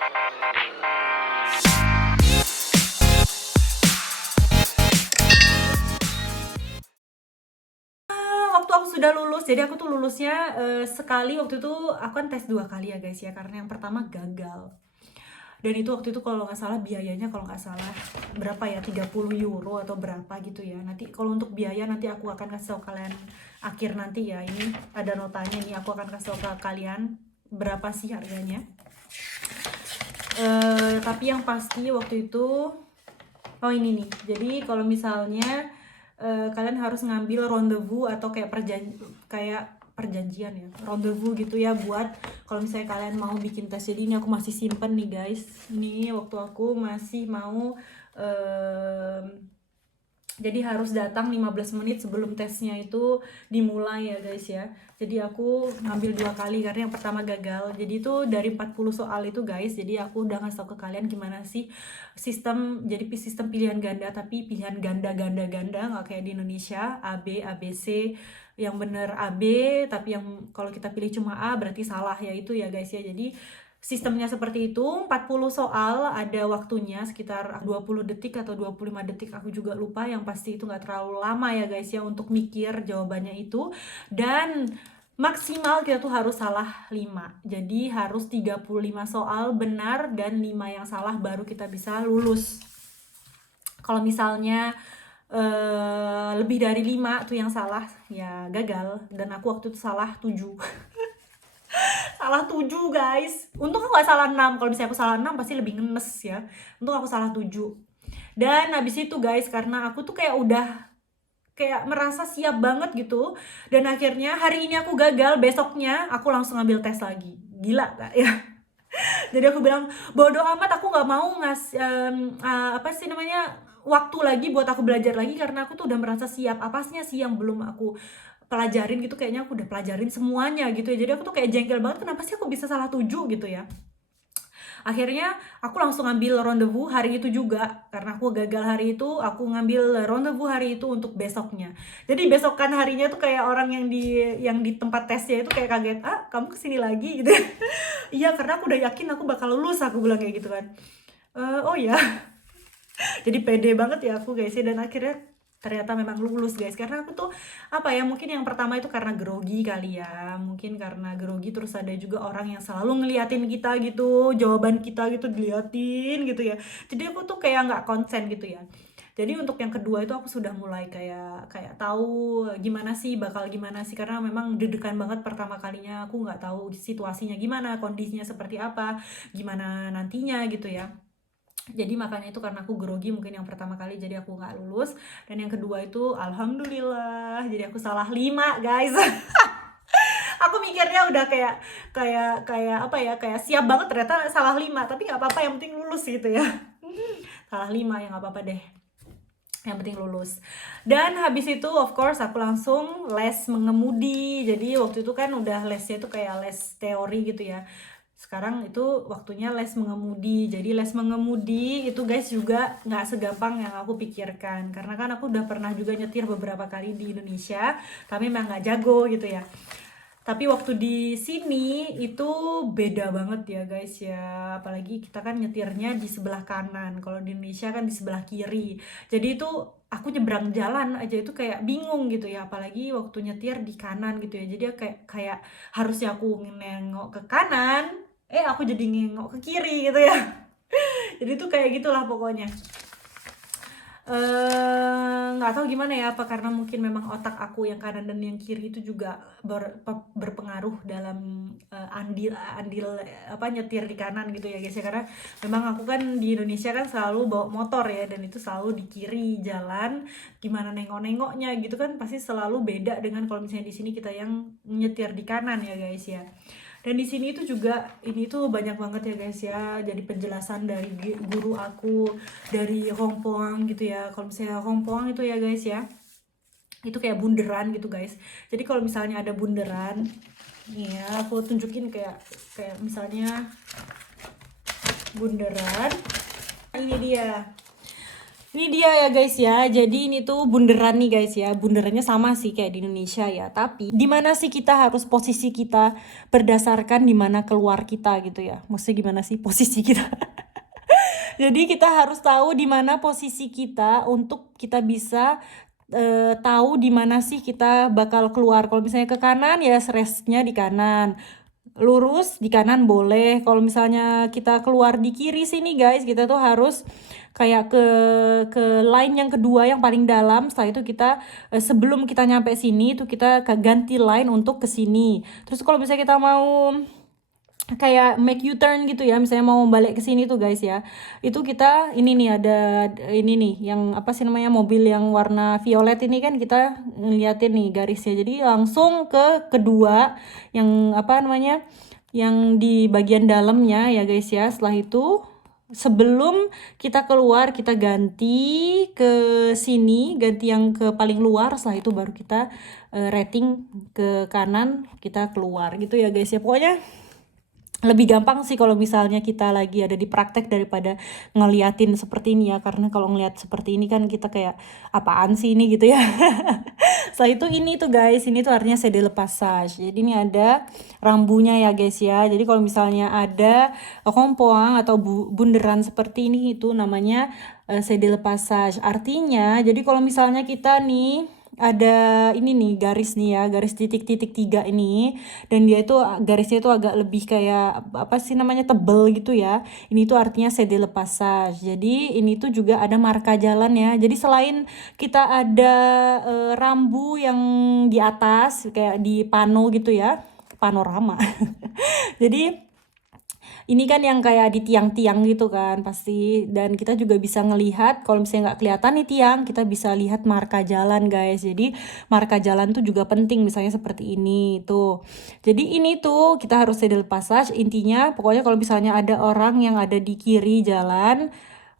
Waktu aku sudah lulus, jadi aku tuh lulusnya sekali. Waktu itu aku kan tes 2 kali ya guys ya, karena yang pertama gagal. Dan itu waktu itu kalau nggak salah biayanya, kalau nggak salah berapa ya, 30 euro atau berapa gitu ya. Nanti kalau untuk biaya nanti aku akan kasih tau kalian akhir nanti ya. Ini ada notanya nih, aku akan kasih tau ke kalian berapa sih harganya. Tapi yang pasti waktu itu, oh ini nih, jadi kalau misalnya kalian harus ngambil rendezvous atau kayak perjanjian ya, rendezvous gitu ya, buat kalau misalnya kalian mau bikin tes. Jadi ini aku masih simpen nih guys, ini waktu aku masih mau jadi harus datang 15 menit sebelum tesnya itu dimulai ya guys ya. Jadi aku ngambil 2 kali karena yang pertama gagal. Jadi itu dari 40 soal itu guys, jadi aku udah ngasih tau ke kalian gimana sih sistem. Jadi sistem pilihan ganda, tapi pilihan ganda nggak kayak di Indonesia A B A B C. Yang bener A B, tapi yang kalau kita pilih cuma A berarti salah ya, itu ya guys ya. Jadi sistemnya seperti itu, 40 soal, ada waktunya sekitar 20 detik atau 25 detik, aku juga lupa. Yang pasti itu nggak terlalu lama ya guys ya untuk mikir jawabannya itu. Dan maksimal kita tuh harus salah 5. Jadi harus 35 soal benar dan 5 yang salah baru kita bisa lulus. Kalau misalnya lebih dari 5 tuh yang salah, ya gagal. Dan aku waktu itu salah 7. Salah 7 guys. Untung aku gak salah 6. Kalau misalnya aku salah 6 pasti lebih ngenes ya. Untung aku salah 7. Dan habis itu guys, karena aku tuh kayak udah kayak merasa siap banget gitu, dan akhirnya hari ini aku gagal, besoknya aku langsung ngambil tes lagi. Gila gak ya? Jadi aku bilang bodo amat, aku nggak mau apa sih namanya, waktu lagi buat aku belajar lagi, karena aku tuh udah merasa siap. Apasnya sih yang belum aku pelajarin gitu, kayaknya aku udah pelajarin semuanya gitu ya. Jadi aku tuh kayak jengkel banget, kenapa sih aku bisa salah 7 gitu ya. Akhirnya aku langsung ngambil rendezvous hari itu juga, karena aku gagal hari itu, aku ngambil rendezvous hari itu untuk besoknya. Jadi besokan harinya tuh kayak orang yang di tempat tesnya itu kayak kaget, ah kamu kesini lagi gitu. Iya, karena aku udah yakin aku bakal lulus, aku bilang kayak gitu kan. Oh ya. Jadi pede banget ya aku guys ya, dan akhirnya ternyata memang lulus guys. Karena aku tuh apa ya, mungkin yang pertama itu karena grogi kali ya, mungkin karena grogi, terus ada juga orang yang selalu ngeliatin kita gitu, jawaban kita gitu diliatin gitu ya. Jadi aku tuh kayak nggak konsen gitu ya. Jadi untuk yang kedua itu aku sudah mulai kayak kayak tahu gimana sih, bakal gimana sih, karena memang deg-degan banget pertama kalinya. Aku nggak tahu situasinya gimana, kondisinya seperti apa, gimana nantinya gitu ya. Jadi makanya itu karena aku grogi mungkin yang pertama kali, jadi aku nggak lulus. Dan yang kedua itu alhamdulillah, jadi aku salah 5 guys. Aku mikirnya udah kayak kayak kayak apa ya, kayak siap banget, ternyata salah 5. Tapi nggak apa-apa, yang penting lulus gitu ya. Salah 5 ya nggak apa-apa deh, yang penting lulus. Dan habis itu of course aku langsung les mengemudi. Jadi waktu itu kan udah lesnya itu kayak les teori gitu ya, sekarang itu waktunya les mengemudi. Jadi les mengemudi itu guys juga nggak segampang yang aku pikirkan, karena kan aku udah pernah juga nyetir beberapa kali di Indonesia, tapi memang nggak jago gitu ya. Tapi waktu di sini itu beda banget ya guys ya, apalagi kita kan nyetirnya di sebelah kanan, kalau di Indonesia kan di sebelah kiri. Jadi itu aku nyebrang jalan aja itu kayak bingung gitu ya, apalagi waktu nyetir di kanan gitu ya. Jadi kayak kayak harusnya aku nengok ke kanan, aku jadi nengok ke kiri gitu ya. Jadi tuh kayak gitulah pokoknya. Nggak tahu gimana ya, apa karena mungkin memang otak aku yang kanan dan yang kiri itu juga berpengaruh dalam andil andil apa nyetir di kanan gitu ya guys ya. Karena memang aku kan di Indonesia kan selalu bawa motor ya, dan itu selalu di kiri jalan, gimana nengok-nengoknya gitu kan pasti selalu beda dengan kalau misalnya di sini kita yang nyetir di kanan ya guys ya. Dan di sini itu juga ini tuh banyak banget ya guys ya, jadi penjelasan dari guru aku dari Hongkong gitu ya. Kalau misalnya Hongkong itu ya guys ya, itu kayak bunderan gitu guys. Jadi kalau misalnya ada bunderan, nih ya aku tunjukin kayak kayak misalnya bunderan, ini dia. Ini dia ya guys ya. Jadi ini tuh bunderan nih guys ya. Bunderannya sama sih kayak di Indonesia ya. Tapi di mana sih kita harus posisi kita berdasarkan di mana keluar kita gitu ya. Maksudnya gimana sih posisi kita? Jadi kita harus tahu di mana posisi kita untuk kita bisa tahu di mana sih kita bakal keluar. Kalau misalnya ke kanan ya restnya di kanan. Lurus di kanan boleh. Kalau misalnya kita keluar di kiri sini guys, kita tuh harus kayak ke line yang kedua yang paling dalam. Setelah itu kita sebelum kita nyampe sini tuh kita ganti line untuk ke sini. Terus kalau misalnya kita mau kayak make U-turn gitu ya, misalnya mau balik ke sini tuh guys ya, itu kita ini nih ada ini nih yang apa sih namanya, mobil yang warna violet ini kan kita ngeliatin nih garisnya, jadi langsung ke kedua yang apa namanya, yang di bagian dalamnya ya guys ya. Setelah itu sebelum kita keluar kita ganti ke sini, ganti yang ke paling luar. Setelah itu baru kita rating ke kanan, kita keluar gitu ya guys ya. Pokoknya lebih gampang sih kalau misalnya kita lagi ada di praktek daripada ngeliatin seperti ini ya, karena kalau ngeliat seperti ini kan kita kayak apaan sih ini gitu ya. Setelah itu ini tuh guys, ini tuh artinya c'est de le passage. Jadi ini ada rambunya ya guys ya. Jadi kalau misalnya ada kompoang atau bunderan seperti ini itu namanya c'est de le passage. Artinya jadi kalau misalnya kita nih ada ini nih garis nih ya, garis titik-titik 3 ini, dan dia itu garisnya itu agak lebih kayak apa sih namanya, tebel gitu ya. Ini tuh artinya c'est de le passage. Jadi ini tuh juga ada marka jalan ya. Jadi selain kita ada rambu yang di atas kayak di pano gitu ya, panorama. Jadi ini kan yang kayak di tiang-tiang gitu kan pasti, dan kita juga bisa ngelihat kalau misalnya nggak kelihatan nih tiang, kita bisa lihat marka jalan guys. Jadi marka jalan tuh juga penting, misalnya seperti ini tuh. Jadi ini tuh kita harus céder le passage. Intinya pokoknya kalau misalnya ada orang yang ada di kiri jalan,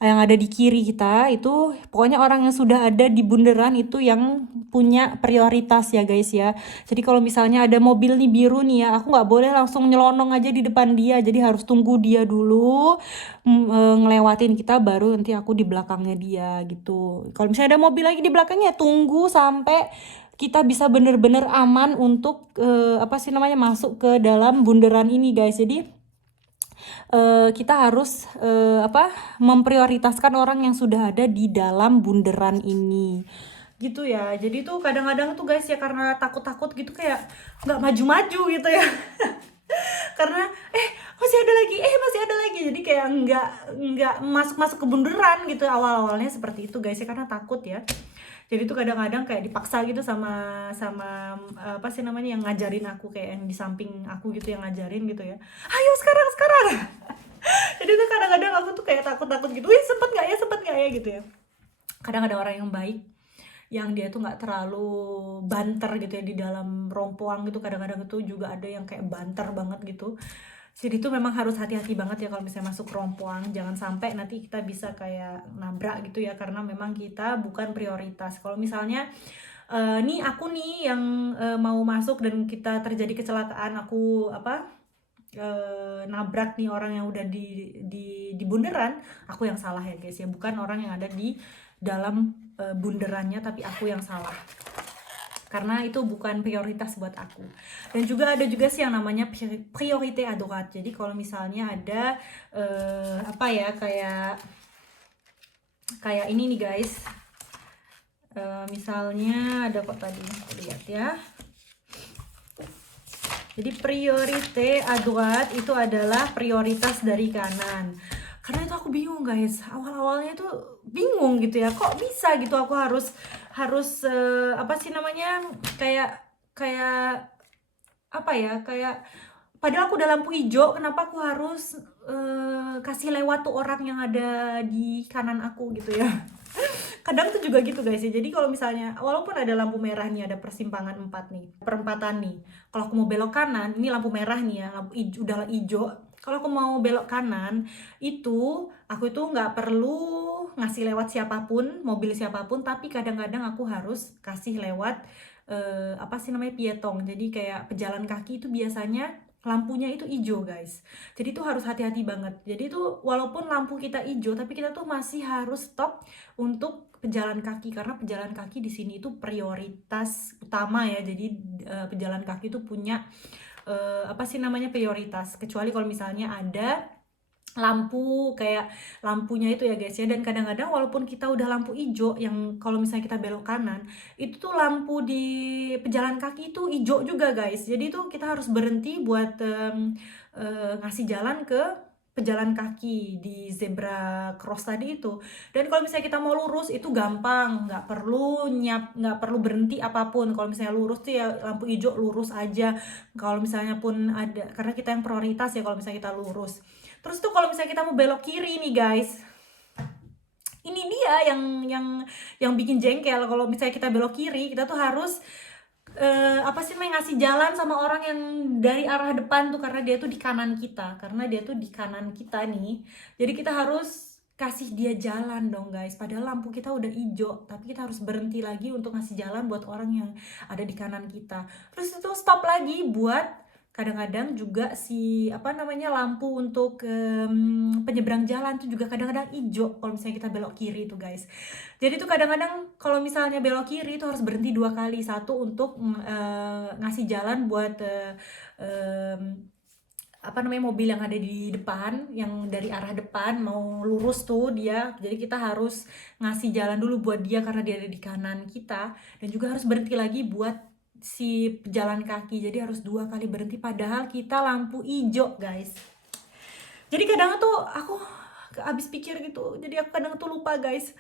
yang ada di kiri kita itu, pokoknya orang yang sudah ada di bunderan itu yang punya prioritas ya guys ya. Jadi kalau misalnya ada mobil nih biru nih ya, aku nggak boleh langsung nyelonong aja di depan dia. Jadi harus tunggu dia dulu ngelewatin kita, baru nanti aku di belakangnya dia gitu. Kalau misalnya ada mobil lagi di belakangnya, tunggu sampai kita bisa bener-bener aman untuk apa sih namanya, masuk ke dalam bunderan ini guys. Jadi kita harus apa, memprioritaskan orang yang sudah ada di dalam bunderan ini gitu ya. Jadi tuh kadang-kadang tuh guys ya, karena takut-takut gitu kayak nggak maju-maju gitu ya. Karena masih ada lagi, jadi kayak nggak masuk ke bunderan gitu. Awal-awalnya seperti itu guys ya, karena takut ya. Jadi tuh kadang-kadang kayak dipaksa gitu sama sama apa sih namanya, yang ngajarin aku, kayak yang di samping aku gitu yang ngajarin gitu ya, ayo sekarang sekarang. Jadi tuh kadang-kadang aku tuh kayak takut-takut gitu, wih sempet nggak ya gitu ya. Kadang ada orang yang baik, yang dia tuh nggak terlalu banter gitu ya di dalam rompoang gitu. Kadang-kadang itu juga ada yang kayak banter banget gitu. Jadi tuh memang harus hati-hati banget ya kalau misalnya masuk rompoang, jangan sampai nanti kita bisa kayak nabrak gitu ya, karena memang kita bukan prioritas. Kalau misalnya nih aku nih yang mau masuk dan kita terjadi kecelakaan, aku apa nabrak nih orang yang udah di bunderan, aku yang salah ya guys ya, bukan orang yang ada di dalam bunderannya, tapi aku yang salah, karena itu bukan prioritas buat aku. Dan juga ada juga sih yang namanya priorité à droite. Jadi kalau misalnya ada apa ya, kayak ini nih guys, misalnya ada kok tadi, lihat ya. Jadi priorité à droite itu adalah prioritas dari kanan. Karena itu aku bingung guys, awal-awalnya tuh bingung gitu ya, kok bisa gitu aku harus apa sih namanya, kayak apa ya, kayak padahal aku udah lampu hijau, kenapa aku harus kasih lewat tuh orang yang ada di kanan aku gitu ya. Kadang tuh juga gitu guys ya. Jadi kalau misalnya walaupun ada lampu merah nih, ada persimpangan 4 nih, perempatan nih, kalau aku mau belok kanan, ini lampu merah nih ya, lampu hijau, udah hijau. Kalau aku mau belok kanan, itu aku itu nggak perlu ngasih lewat siapapun, mobil siapapun, tapi kadang-kadang aku harus kasih lewat apa sih namanya, pietong. Jadi kayak pejalan kaki itu biasanya lampunya itu hijau guys. Jadi itu harus hati-hati banget. Jadi itu walaupun lampu kita hijau, tapi kita tuh masih harus stop untuk pejalan kaki, karena pejalan kaki di sini itu prioritas utama ya. Jadi pejalan kaki itu punya apa sih namanya, prioritas. Kecuali kalau misalnya ada lampu kayak lampunya itu ya guys ya. Dan kadang-kadang walaupun kita udah lampu hijau, yang kalau misalnya kita belok kanan, itu tuh lampu di pejalan kaki itu hijau juga guys. Jadi itu kita harus berhenti buat ngasih jalan ke pejalan kaki di zebra cross tadi itu. Dan kalau misalnya kita mau lurus itu gampang, nggak perlu berhenti apapun. Kalau misalnya lurus tuh ya lampu hijau lurus aja. Kalau misalnya pun ada, karena kita yang prioritas ya kalau misalnya kita lurus. Terus tuh kalau misalnya kita mau belok kiri nih guys, ini dia yang bikin jengkel. Kalau misalnya kita belok kiri, kita tuh harus apa sih namanya, ngasih jalan sama orang yang dari arah depan tuh, karena dia tuh di kanan kita, nih. Jadi kita harus kasih dia jalan dong guys, padahal lampu kita udah hijau, tapi kita harus berhenti lagi untuk ngasih jalan buat orang yang ada di kanan kita. Terus itu stop lagi buat, kadang-kadang juga si apa namanya, lampu untuk penyeberang jalan tuh juga kadang-kadang hijau kalau misalnya kita belok kiri tuh guys. Jadi tuh kadang-kadang kalau misalnya belok kiri itu harus berhenti 2 kali. Satu untuk ngasih jalan buat apa namanya, mobil yang ada di depan, yang dari arah depan mau lurus tuh dia. Jadi kita harus ngasih jalan dulu buat dia karena dia ada di kanan kita. Dan juga harus berhenti lagi buat si pejalan kaki. Jadi harus 2 kali berhenti padahal kita lampu hijau guys. Jadi kadang tuh aku habis pikir gitu, jadi aku kadang tuh lupa guys,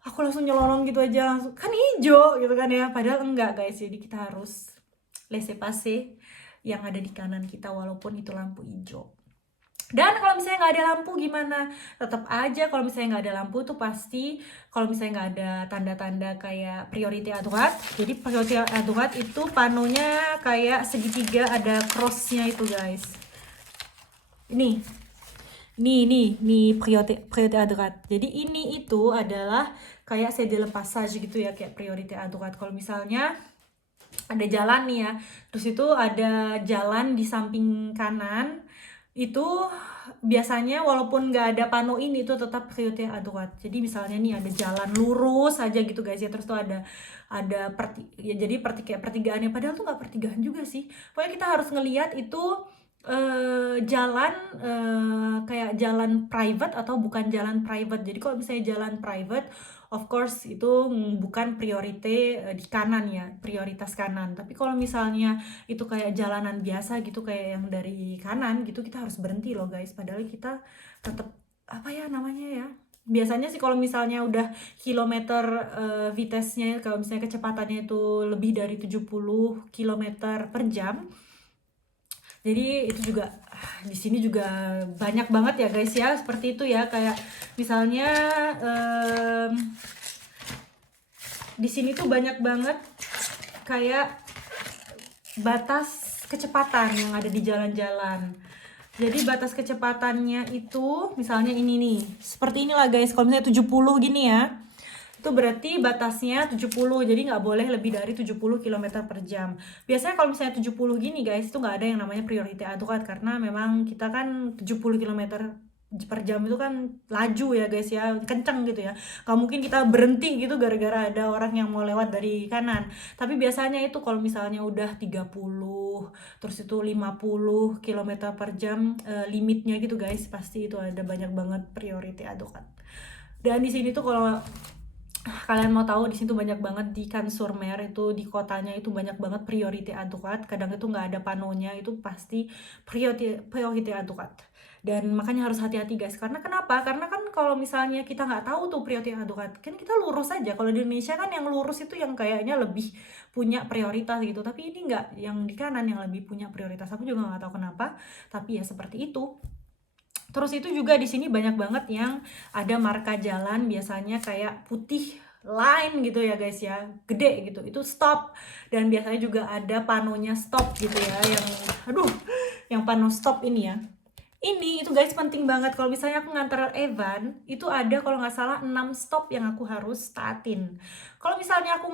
aku langsung nyelonong gitu aja, langsung kan hijau gitu kan ya, padahal enggak guys. Jadi kita harus laissez-passer yang ada di kanan kita walaupun itu lampu hijau. Dan kalau misalnya nggak ada lampu gimana? Tetap aja kalau misalnya nggak ada lampu tuh pasti, kalau misalnya nggak ada tanda-tanda kayak priorité à droite. Jadi priorité à droite itu panonya kayak segitiga, ada crossnya itu guys. Ini priorité à droite. Jadi ini itu adalah kayak c'est de le passage gitu ya, kayak priorité à droite. Kalau misalnya ada jalan nih ya, terus itu ada jalan di samping kanan, itu biasanya walaupun nggak ada pano ini itu tetap priorité à droite. Jadi misalnya nih ada jalan lurus aja gitu guys ya, terus tuh ada jadi pertigaannya, padahal tuh nggak pertigaan juga sih. Pokoknya kita harus ngelihat itu jalan kayak jalan private atau bukan jalan private. Jadi kalau misalnya jalan private, of course itu bukan priorité di kanan ya, prioritas kanan. Tapi kalau misalnya itu kayak jalanan biasa gitu, kayak yang dari kanan gitu, kita harus berhenti loh guys. Padahal kita tetap apa ya namanya ya, biasanya sih kalau misalnya udah kilometer vitesnya, kalau misalnya kecepatannya itu lebih dari 70 kilometer per jam. Jadi itu juga di sini juga banyak banget ya guys ya, seperti itu ya. Kayak misalnya di sini tuh banyak banget kayak batas kecepatan yang ada di jalan-jalan. Jadi batas kecepatannya itu misalnya ini nih, seperti inilah guys. Kalau misalnya 70 gini ya, itu berarti batasnya 70, jadi nggak boleh lebih dari 70 km per jam. Biasanya kalau misalnya 70 gini guys, itu nggak ada yang namanya priorité à droite, karena memang kita kan 70 km per jam itu kan laju ya guys ya, kenceng gitu ya. Nggak mungkin kita berhenti gitu gara-gara ada orang yang mau lewat dari kanan. Tapi biasanya itu kalau misalnya udah 30, terus itu 50 km per jam limitnya gitu guys, pasti itu ada banyak banget priorité à droite. Dan di sini tuh kalau kalian mau tahu, di situ banyak banget di Cannes-sur-Mer, itu di kotanya itu banyak banget priorité à droite. Kadang itu nggak ada panonya, itu pasti priorité à droite. Dan makanya harus hati-hati guys. Karena kenapa? Karena kan kalau misalnya kita nggak tahu tuh priorité à droite, kan kita lurus aja. Kalau di Indonesia kan yang lurus itu yang kayaknya lebih punya prioritas gitu. Tapi ini nggak, yang di kanan yang lebih punya prioritas. Aku juga nggak tahu kenapa, tapi ya seperti itu. Terus itu juga di sini banyak banget yang ada marka jalan, biasanya kayak putih line gitu ya guys ya, gede gitu, itu stop. Dan biasanya juga ada panonya stop gitu ya, yang pano stop ini ya. Ini itu guys penting banget. Kalau misalnya aku nganter Evan, itu ada kalau nggak salah 6 stop yang aku harus taatin. Kalau misalnya aku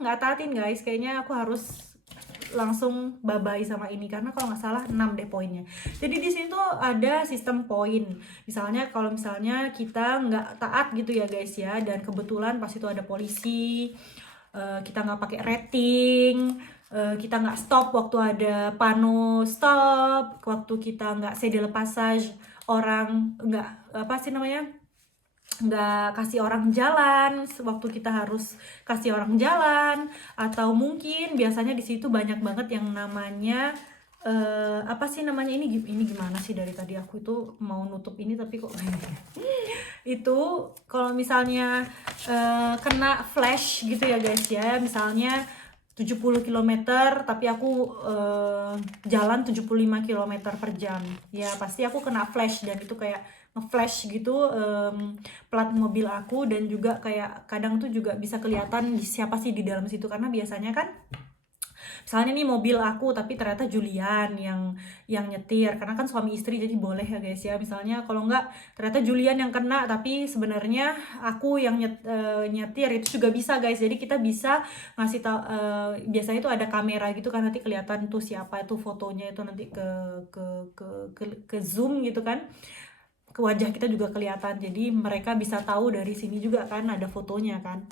nggak taatin guys, kayaknya aku harus langsung bye-bye sama ini, karena kalau nggak salah 6 deh poinnya. Jadi di sini tuh ada sistem poin. Misalnya kalau misalnya kita nggak taat gitu ya guys ya, dan kebetulan pas itu ada polisi, kita nggak pakai rating, kita nggak stop waktu ada pano stop, waktu kita nggak céder le passage, orang nggak apa sih namanya, nggak kasih orang jalan waktu kita harus kasih orang jalan, atau mungkin biasanya di situ banyak banget yang namanya apa sih namanya, ini gimana sih, dari tadi aku itu mau nutup ini tapi kok itu kalau misalnya kena flash gitu ya guys ya, misalnya 70 km tapi aku jalan 75 km per jam, ya pasti aku kena flash, dan itu kayak nge-flash gitu plat mobil aku, dan juga kayak kadang tuh juga bisa kelihatan siapa sih di dalam situ, karena biasanya kan misalnya nih mobil aku tapi ternyata Julian yang nyetir, karena kan suami istri jadi boleh ya guys ya. Misalnya kalau enggak ternyata Julian yang kena tapi sebenarnya aku yang nyetir, itu juga bisa guys. Jadi kita bisa ngasih tahu, biasanya itu ada kamera gitu kan, nanti kelihatan tuh siapa itu fotonya, itu nanti ke zoom gitu kan, ke wajah kita juga kelihatan, jadi mereka bisa tahu dari sini juga kan ada fotonya kan,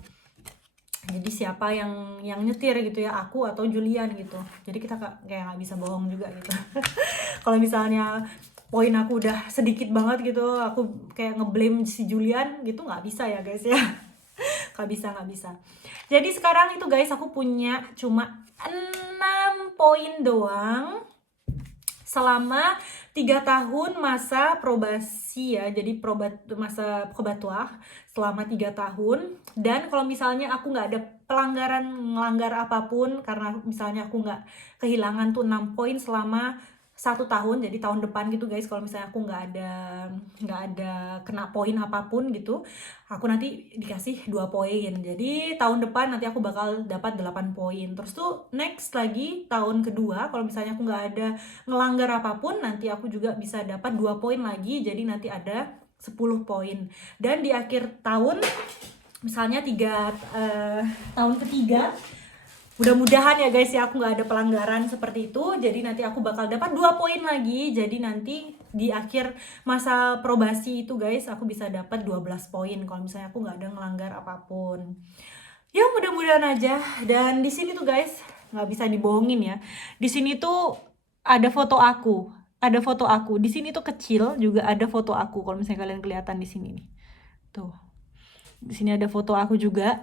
jadi siapa yang nyetir gitu ya, aku atau Julian gitu. Jadi kita kayak nggak bisa bohong juga gitu. Kalau misalnya poin aku udah sedikit banget gitu, aku kayak ngeblame si Julian gitu, nggak bisa ya guys ya. Nggak bisa. Jadi sekarang itu guys, aku punya cuma 6 poin doang selama 3 tahun masa probasi ya. Jadi masa probatoire selama 3 tahun. Dan kalau misalnya aku nggak ada melanggar apapun, karena misalnya aku nggak kehilangan tuh 6 poin selama 1 tahun, jadi tahun depan gitu guys, kalau misalnya aku nggak ada kena poin apapun gitu, aku nanti dikasih 2 poin. Jadi tahun depan nanti aku bakal dapat 8 poin. Terus tuh next lagi tahun kedua, kalau misalnya aku nggak ada ngelanggar apapun, nanti aku juga bisa dapat 2 poin lagi, jadi nanti ada 10 poin. Dan di akhir tahun, misalnya tahun ketiga, mudah-mudahan ya guys ya aku nggak ada pelanggaran seperti itu, jadi nanti aku bakal dapat 2 poin lagi. Jadi nanti di akhir masa probasi itu guys, aku bisa dapat 12 poin kalau misalnya aku nggak ada ngelanggar apapun. Ya mudah-mudahan aja. Dan di sini tuh guys, nggak bisa dibohongin ya, di sini tuh ada foto aku. Di sini tuh kecil juga ada foto aku, kalau misalnya kalian kelihatan di sini nih. Tuh. Di sini ada foto aku juga.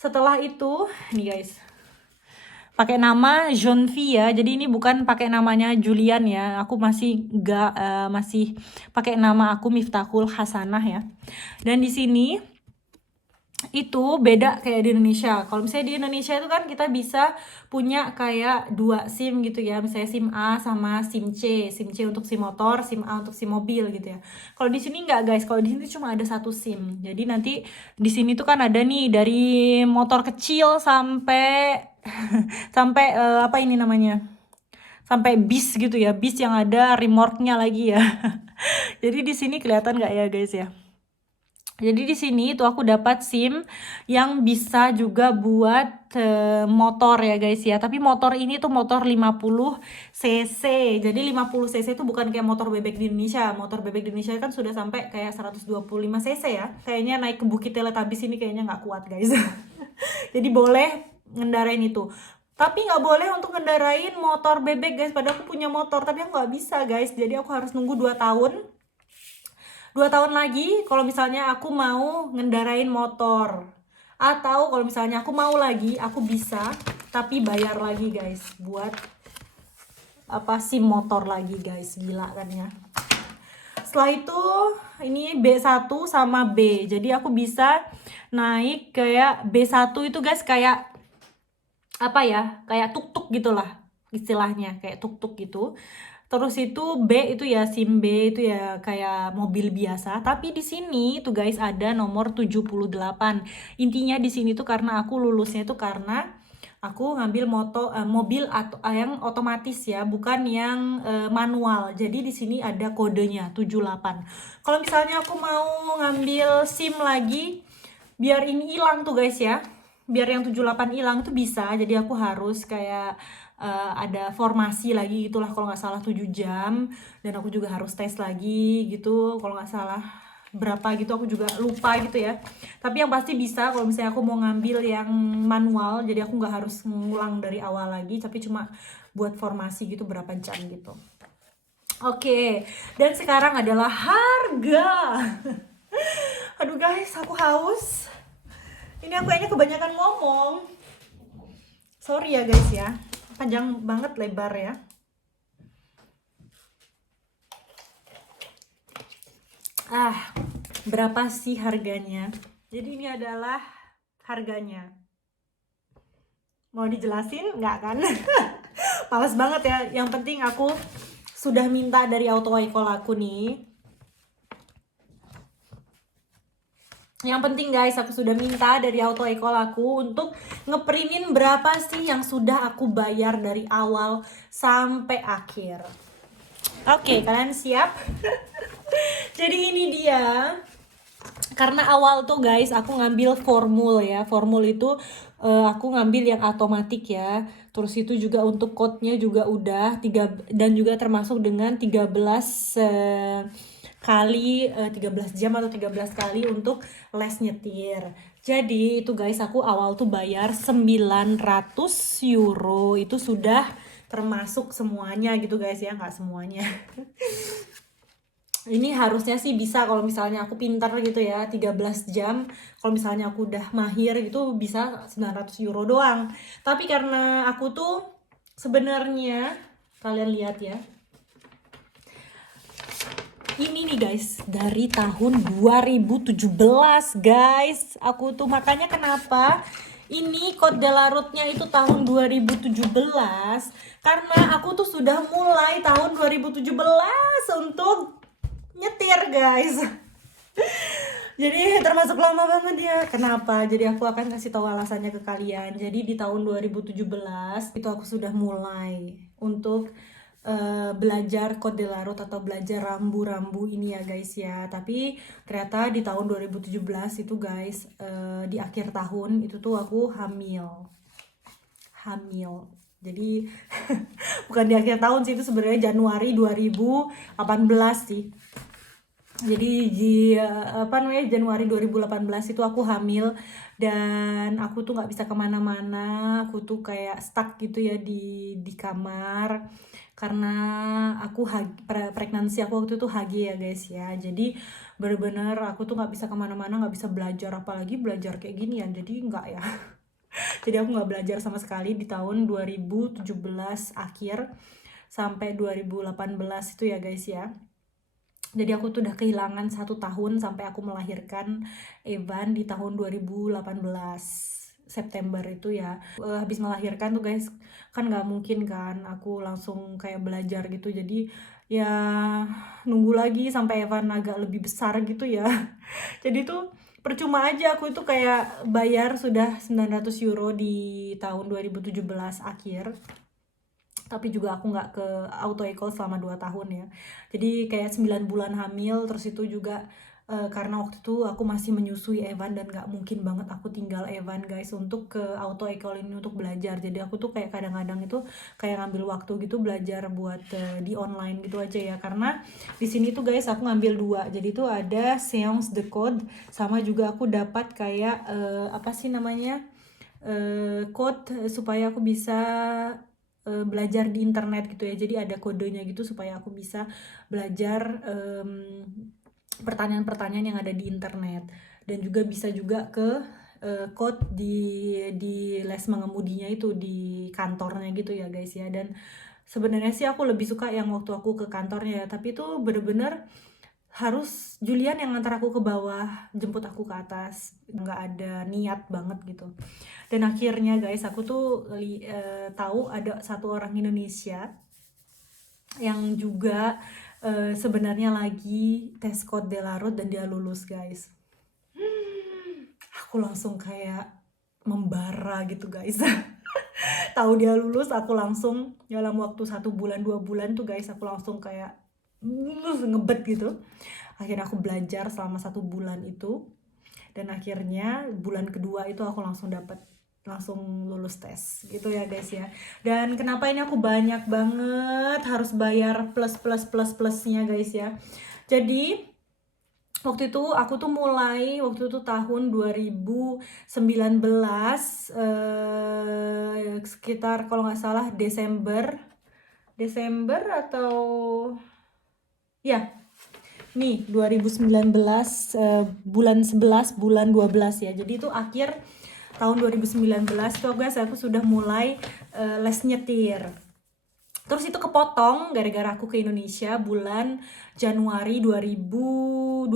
Setelah itu, nih guys, pakai nama Jonvi ya. Jadi ini bukan pakai namanya Julian ya. Aku masih masih pakai nama aku Miftahul Hasanah ya. Dan di sini itu beda kayak di Indonesia. Kalau misalnya di Indonesia itu kan kita bisa punya kayak 2 SIM gitu ya. Misalnya SIM A sama SIM C. SIM C untuk SIM motor, SIM A untuk SIM mobil gitu ya. Kalau di sini enggak guys. Kalau di sini cuma ada 1 SIM. Jadi nanti di sini tuh kan ada nih dari motor kecil sampai sampai apa ini namanya? Sampai bis gitu ya. Bis yang ada remorknya lagi ya. Jadi di sini kelihatan nggak ya guys ya? Jadi di sini tuh aku dapat SIM yang bisa juga buat motor ya guys ya. Tapi motor ini tuh motor 50 cc. Jadi 50 cc itu bukan kayak motor bebek di Indonesia. Motor bebek di Indonesia kan sudah sampai kayak 125 cc ya. Kayaknya naik ke Bukit Teletabis ini kayaknya nggak kuat guys. Jadi boleh ngendarain itu. Tapi nggak boleh untuk ngendarain motor bebek guys. Padahal aku punya motor tapi aku nggak bisa guys. Jadi aku harus nunggu 2 tahun. 2 tahun lagi kalau misalnya aku mau ngendarain motor, atau kalau misalnya aku mau lagi, aku bisa tapi bayar lagi guys buat apa SIM motor lagi guys. Gila kan ya. Setelah itu ini B1 sama B, jadi aku bisa naik kayak B1 itu guys, kayak apa ya, kayak tuk-tuk gitulah istilahnya, kayak tuk-tuk gitu. Terus itu B itu ya SIM B itu ya kayak mobil biasa. Tapi di sini tuh guys ada nomor 78. Intinya di sini tuh karena aku lulusnya itu karena aku ngambil mobil yang otomatis ya, bukan yang manual. Jadi di sini ada kodenya 78. Kalau misalnya aku mau ngambil SIM lagi biar ini hilang tuh guys ya, biar yang 78 hilang tuh bisa. Jadi aku harus kayak ada formasi lagi gitulah kalau nggak salah 7 jam, dan aku juga harus tes lagi gitu kalau nggak salah berapa gitu, aku juga lupa gitu ya. Tapi yang pasti bisa kalau misalnya aku mau ngambil yang manual, jadi aku nggak harus ngulang dari awal lagi, tapi cuma buat formasi gitu berapa jam gitu. Oke, dan sekarang adalah harga. Aduh guys, aku haus. Ini aku kayaknya kebanyakan ngomong. Sorry ya guys ya. Panjang banget lebar ya. Berapa sih harganya? Jadi ini adalah harganya. Mau dijelasin nggak kan? Males banget ya. Yang penting aku sudah minta dari auto equal aku nih. Yang penting guys, aku sudah minta dari auto equal aku untuk ngeprintin berapa sih yang sudah aku bayar dari awal sampai akhir. Oke, kalian siap? Jadi ini dia. Karena awal tuh guys aku ngambil formul ya. Formul itu aku ngambil yang otomatis ya. Terus itu juga untuk code-nya juga udah 3, dan juga termasuk dengan 13 kali 13 jam atau 13 kali untuk les nyetir. Jadi itu guys aku awal tuh bayar 900 euro. Itu sudah termasuk semuanya gitu guys ya, nggak semuanya. Ini harusnya sih bisa kalau misalnya aku pintar gitu ya, 13 jam. Kalau misalnya aku udah mahir gitu bisa 900 euro doang. Tapi karena aku tuh sebenarnya, kalian lihat ya, ini nih guys, dari tahun 2017 guys. Aku tuh makanya kenapa ini Code de la Route-nya itu tahun 2017, karena aku tuh sudah mulai tahun 2017 untuk nyetir guys. Jadi termasuk lama banget ya. Kenapa? Jadi aku akan kasih tahu alasannya ke kalian. Jadi di tahun 2017 itu aku sudah mulai untuk belajar Code de la Route atau belajar rambu-rambu ini ya guys ya. Tapi ternyata di tahun 2017 itu guys, di akhir tahun itu tuh aku hamil. Jadi bukan di akhir tahun sih, itu sebenarnya Januari 2018 sih. Jadi di Januari 2018 itu aku hamil, dan aku tuh nggak bisa kemana-mana. Aku tuh kayak stuck gitu ya di kamar, karena aku pregnancy aku waktu itu HG ya guys ya. Jadi bener-bener aku tuh nggak bisa kemana-mana, nggak bisa belajar, apalagi belajar kayak gini ya. Jadi nggak ya. Jadi aku nggak belajar sama sekali di tahun 2017 akhir sampai 2018 itu ya guys ya. Jadi aku tuh udah kehilangan 1 tahun sampai aku melahirkan Evan di tahun 2018 September itu ya. Habis melahirkan tuh guys, kan nggak mungkin kan aku langsung kayak belajar gitu. Jadi ya nunggu lagi sampai Evan agak lebih besar gitu ya. Jadi tuh percuma aja aku itu kayak bayar sudah 900 euro di tahun 2017 akhir, tapi juga aku nggak ke auto equal selama 2 tahun ya. Jadi kayak 9 bulan hamil. Terus itu juga karena waktu itu aku masih menyusui Evan, dan nggak mungkin banget aku tinggal Evan guys untuk ke auto equal ini untuk belajar. Jadi aku tuh kayak kadang-kadang itu kayak ngambil waktu gitu belajar buat di online gitu aja ya. Karena di sini tuh guys aku ngambil 2. Jadi tuh ada Séance de Code, sama juga aku dapat kayak apa sih namanya, code supaya aku bisa belajar di internet gitu ya. Jadi ada kodenya gitu supaya aku bisa belajar pertanyaan-pertanyaan yang ada di internet, dan juga bisa juga ke code di les mengemudinya itu di kantornya gitu ya guys ya. Dan sebenarnya sih aku lebih suka yang waktu aku ke kantornya ya, tapi itu bener-bener harus Julian yang ngantar aku ke bawah, jemput aku ke atas, nggak ada niat banget gitu. Dan akhirnya guys aku tuh tahu ada satu orang Indonesia yang juga sebenarnya lagi tes Code de la Route dan dia lulus guys. Aku langsung kayak membara gitu guys. Tahu dia lulus, aku langsung dalam waktu 1 bulan 2 bulan tuh guys aku langsung kayak ngebet gitu. Akhirnya aku belajar selama 1 bulan itu, dan akhirnya bulan kedua itu aku langsung dapet langsung lulus tes gitu ya guys ya. Dan kenapa ini aku banyak banget harus bayar plusnya guys ya. Jadi waktu itu aku tuh mulai waktu itu tahun 2019 sekitar kalau nggak salah Desember atau ya nih 2019 bulan 11 bulan 12 ya. Jadi itu akhir tahun 2019 tuh guys aku sudah mulai les nyetir. Terus itu kepotong gara-gara aku ke Indonesia bulan Januari 2020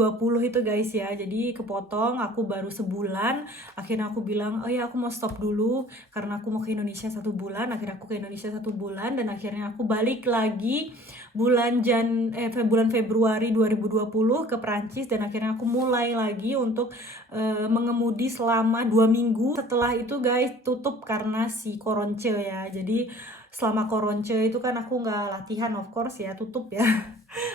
itu guys ya. Jadi kepotong, aku baru sebulan. Akhirnya aku bilang, oh ya aku mau stop dulu karena aku mau ke Indonesia 1 bulan. Akhirnya aku ke Indonesia 1 bulan dan akhirnya aku balik lagi bulan Februari 2020 ke Perancis. Dan akhirnya aku mulai lagi untuk mengemudi selama 2 minggu. Setelah itu guys tutup karena si koronce ya. Jadi selama koronce itu kan aku nggak latihan, of course ya, tutup ya.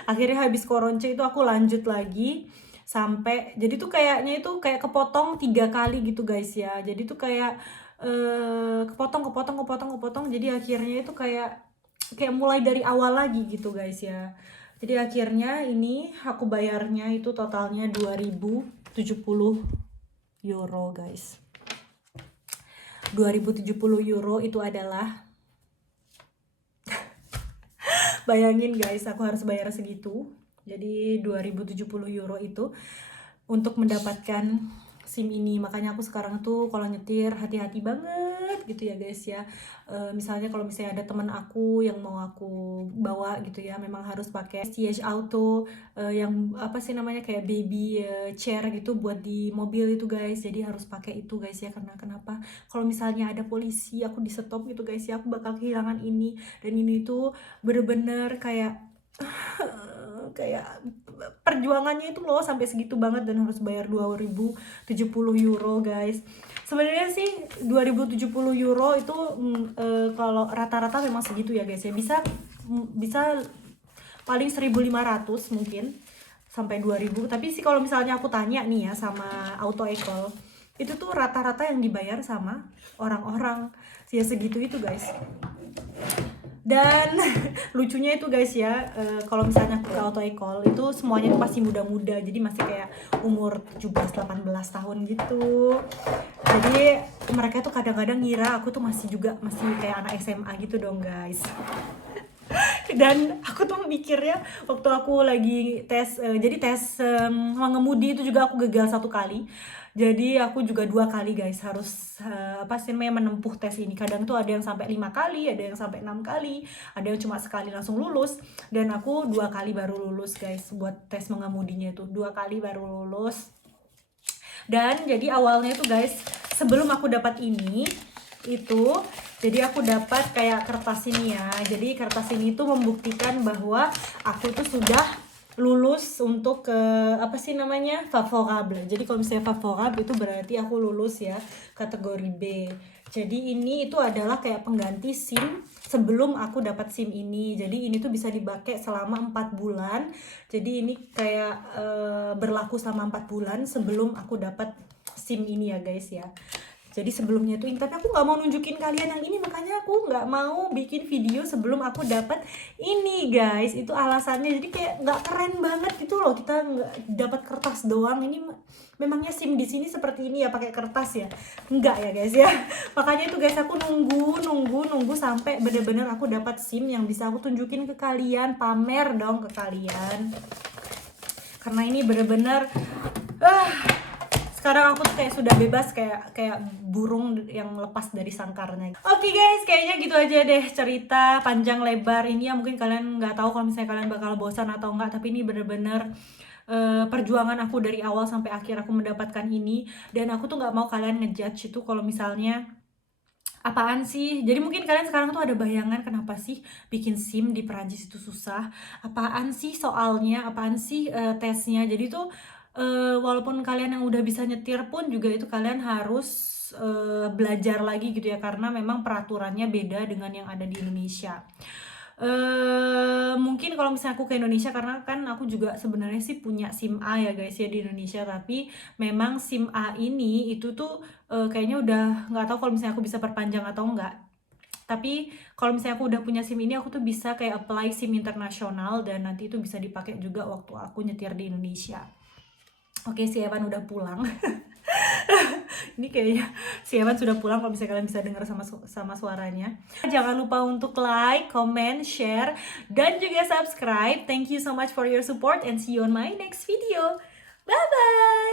Akhirnya habis koronce itu aku lanjut lagi sampai, jadi tuh kayaknya itu kayak kepotong 3 kali gitu guys ya. Jadi tuh kayak kepotong, jadi akhirnya itu kayak mulai dari awal lagi gitu guys ya. Jadi akhirnya ini aku bayarnya itu totalnya 2070 euro guys. 2070 euro itu adalah, bayangin guys, aku harus bayar segitu. Jadi 2070 euro itu untuk mendapatkan SIM ini. Makanya aku sekarang tuh kalau nyetir hati-hati banget gitu ya guys ya. Misalnya kalau misalnya ada teman aku yang mau aku bawa gitu ya, memang harus pakai siège auto yang apa sih namanya, kayak baby chair gitu buat di mobil itu guys. Jadi harus pakai itu guys ya, karena kenapa? Kalau misalnya ada polisi aku di stop gitu guys ya, aku bakal kehilangan ini. Dan ini tuh bener-bener kayak kayak perjuangannya itu loh sampai segitu banget dan harus bayar 2070 euro guys. Sebenarnya sih 2070 euro itu kalau rata-rata memang segitu ya guys ya. Bisa paling 1.500 mungkin sampai 2.000. Tapi sih kalau misalnya aku tanya nih ya sama Auto Ecole, itu tuh rata-rata yang dibayar sama orang-orang ya segitu itu guys. Dan lucunya itu guys ya, kalau misalnya aku ke Auto Ecole itu semuanya tuh pasti muda-muda, jadi masih kayak umur 17-18 tahun gitu. Jadi mereka tuh kadang-kadang ngira aku tuh masih kayak anak SMA gitu dong guys. Dan aku tuh mikirnya waktu aku lagi tes, jadi tes mengemudi itu juga aku gagal 1 kali. Jadi aku juga 2 kali guys harus apa sih namanya, menempuh tes ini. Kadang tuh ada yang sampai 5 kali, ada yang sampai 6 kali, ada yang cuma sekali langsung lulus. Dan aku 2 kali baru lulus guys buat tes mengemudinya itu, 2 kali baru lulus. Dan jadi awalnya tuh guys, sebelum aku dapat ini itu, jadi aku dapat kayak kertas ini ya. Jadi kertas ini tuh membuktikan bahwa aku tuh sudah lulus untuk ke apa sih namanya, favorable. Jadi kalau misalnya favorable itu berarti aku lulus ya, kategori B. Jadi ini itu adalah kayak pengganti SIM sebelum aku dapat SIM ini. Jadi ini tuh bisa dipakai selama 4 bulan. Jadi ini kayak berlaku selama 4 bulan sebelum aku dapat SIM ini ya guys ya. Jadi sebelumnya tuh, tapi aku nggak mau nunjukin kalian yang ini, makanya aku nggak mau bikin video sebelum aku dapat ini guys. Itu alasannya, jadi kayak nggak keren banget gitu loh, kita nggak dapat kertas doang. Ini memangnya SIM di sini seperti ini ya, pakai kertas ya? Enggak ya guys ya. Makanya itu guys, aku nunggu sampai bener-bener aku dapat SIM yang bisa aku tunjukin ke kalian, pamer dong ke kalian. Karena ini bener-bener sekarang aku tuh kayak sudah bebas, kayak burung yang lepas dari sangkarnya. Oke guys, kayaknya gitu aja deh cerita panjang lebar ini ya. Mungkin kalian nggak tahu kalau misalnya kalian bakal bosan atau enggak, tapi ini bener-bener perjuangan aku dari awal sampai akhir aku mendapatkan ini. Dan aku tuh nggak mau kalian ngejudge itu kalau misalnya apaan sih. Jadi mungkin kalian sekarang tuh ada bayangan kenapa sih bikin SIM di Perancis itu susah, apaan sih soalnya, apaan sih tesnya. Jadi tuh walaupun kalian yang udah bisa nyetir pun juga itu kalian harus belajar lagi gitu ya, karena memang peraturannya beda dengan yang ada di Indonesia. Mungkin kalau misalnya aku ke Indonesia, karena kan aku juga sebenarnya sih punya SIM A ya guys ya di Indonesia, tapi memang SIM A ini itu tuh kayaknya udah nggak tahu kalau misalnya aku bisa perpanjang atau enggak. Tapi kalau misalnya aku udah punya SIM ini, aku tuh bisa kayak apply SIM internasional dan nanti itu bisa dipakai juga waktu aku nyetir di Indonesia. Oke, si Evan udah pulang. Ini kayaknya si Evan sudah pulang, kalau misalnya kalian bisa dengar sama suaranya. Jangan lupa untuk like, comment, share, dan juga subscribe. Thank you so much for your support and see you on my next video. Bye bye.